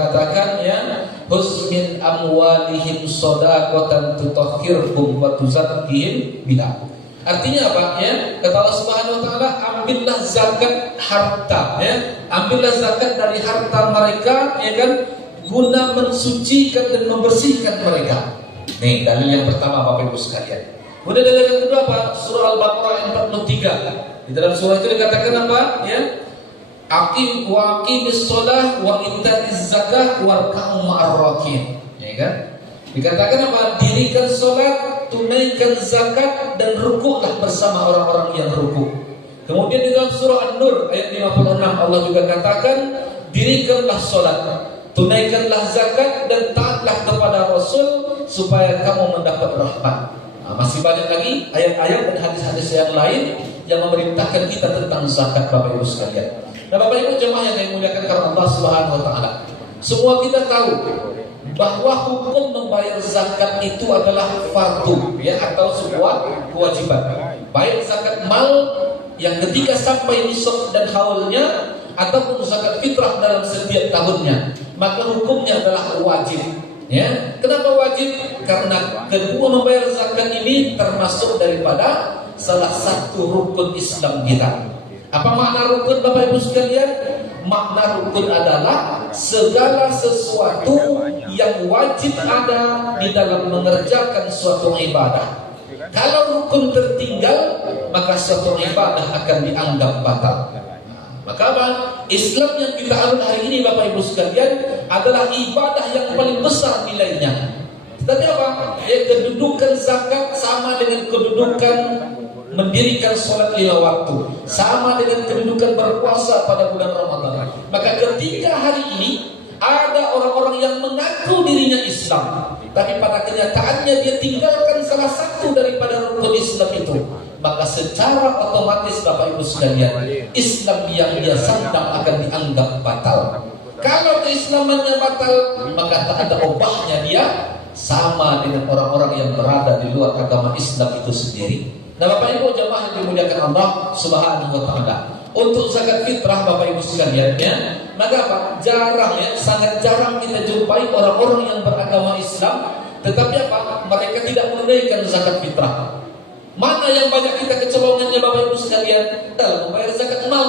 Katakan ya, husmin amwalihim shadaqatan tutahhirhum wa tuzakkihim biha. Artinya apa ya? Kata Allah Subhanahu wa taala, ambillah zakat harta ya. Ambillah zakat dari harta mereka ya kan, guna mensucikan dan membersihkan mereka. Nih, dalil yang pertama Bapak Ibu sekalian. Kemudian dalil yang kedua apa? Surah Al-Baqarah ayat 43. Di dalam surah itu dikatakan apa ya? Aqim wa aqimis shalah wa ita'iz zakah warka'u ma'ar rakin. Ya kan? Dikatakan apa? Dirikan salat, tunaikan zakat dan rukuklah bersama orang-orang yang rukuk. Kemudian di dalam surah An-Nur ayat 56 Allah juga katakan, dirikanlah salat, tunaikanlah zakat dan taatlah kepada Rasul supaya kamu mendapat rahmat. Nah, masih banyak lagi ayat-ayat dan hadis-hadis yang lain yang memerintahkan kita tentang zakat Bapak Ibu sekalian. Nah, Bapak Ibu jemaah yang dimuliakan karena Allah Subhanahu wa taala, semua kita tahu bahwa hukum membayar zakat itu adalah fardu ya, atau sebuah kewajiban. Baik zakat mal yang ketika sampai nisab dan haulnya ataupun zakat fitrah dalam setiap tahunnya, maka hukumnya adalah wajib. Ya, kenapa wajib? Karena kedua membayar zakat ini termasuk daripada salah satu rukun Islam kita. Apa makna rukun Bapak Ibu sekalian? Makna rukun adalah segala sesuatu yang wajib ada di dalam mengerjakan suatu ibadah. Kalau rukun tertinggal, maka suatu ibadah akan dianggap batal. Maka apa? Islam yang kita anut hari ini Bapak Ibu sekalian adalah ibadah yang paling besar nilainya. Tetapi apa? Ya, kedudukan zakat sama dengan kedudukan mendirikan sholat 5 waktu, sama dengan kedudukan berpuasa pada bulan Ramadan. Maka ketika hari ini ada orang-orang yang mengaku dirinya Islam, tapi pada kenyataannya dia tinggalkan salah satu daripada rukun Islam itu, maka secara otomatis Bapak Ibu sekalian, Islam yang dia sandang akan dianggap batal. Kalau keislamannya batal, maka tak ada obahnya dia sama dengan orang-orang yang berada di luar agama Islam itu sendiri. Nah, Bapak Ibu jemaah yang dimuliakan Allah Subhanahu wa taala, untuk zakat fitrah Bapak Ibu sekalian ya, maka apa? Jarang ya, sangat jarang kita jumpai orang-orang yang beragama Islam tetapi apa? Mereka tidak menunaikan zakat fitrah. Mana yang banyak kita kecolongannya Bapak Ibu sekalian? Dalam membayar zakat mal.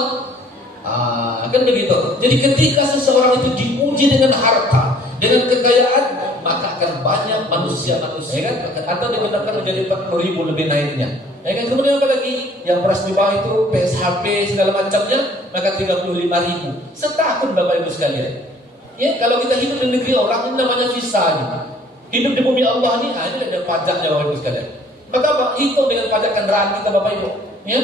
Kan begitu. Jadi ketika seseorang itu diuji dengan harta, dengan kekayaan, maka akan banyak manusia-manusia kan? Atau digunakan menjadi 40.000 lebih naiknya. Ya kan? Kemudian apa lagi? Yang beras di bawah itu PSHP segala macamnya, maka 35.000 setahun Bapak Ibu sekalian. Ya, kalau kita hidup di negeri orang ini namanya visa gitu. Hidup di bumi Allah ini ada pajaknya Bapak Ibu sekalian. Maka apa? Hitung dengan pajak kendaraan kita Bapak Ibu. Ya,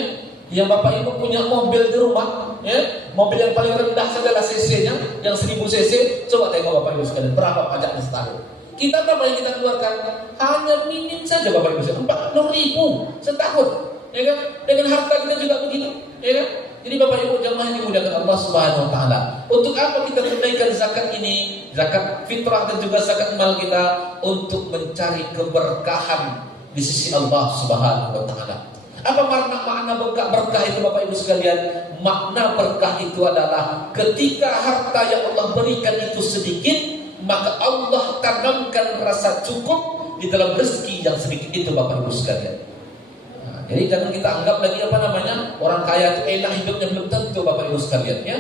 yang Bapak Ibu punya mobil di rumah, ya, mobil yang paling rendah saja CC-nya, yang 1000 cc, coba tengok Bapak Ibu sekalian, berapa pajaknya setahun? Kita berapa yang kita keluarkan? Hanya minim saja Bapak Ibu sekalian, 40.000 setahun, ya kan? Dengan harta kita juga begitu, ya kan? Jadi Bapak Ibu jemaah yang dimuliakan Allah Subhanahu wa taala, untuk apa kita tunaikan zakat ini, zakat fitrah dan juga zakat mal kita? Untuk mencari keberkahan di sisi Allah Subhanahu wa taala. Apa makna berkah itu Bapak Ibu sekalian? Makna berkah itu adalah ketika harta yang Allah berikan itu sedikit, maka Allah tanamkan rasa cukup di dalam rezeki yang sedikit itu Bapak Ibu sekalian. Nah, jadi jangan kita anggap lagi orang kaya itu enak hidupnya, belum tentu Bapak Ibu sekalian ya.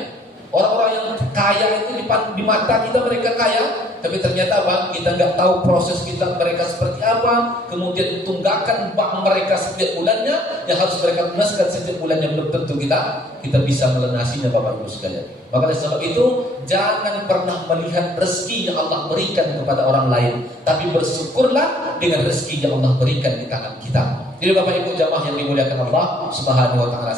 Orang-orang yang kaya itu di mata kita mereka kaya, tapi ternyata apa? Kita nggak tahu proses mereka seperti apa. Kemudian tunggakan bank mereka setiap bulannya yang harus mereka lunaskan setiap bulannya, belum tentu kita bisa melunasinya Bapak Ibu sekalian. Maka oleh sebab itu jangan pernah melihat rezeki yang Allah berikan kepada orang lain, tapi bersyukurlah dengan rezeki yang Allah berikan di tangan kita. Jadi Bapak Ibu jamaah yang dimuliakan Allah Subhanahu wa taala,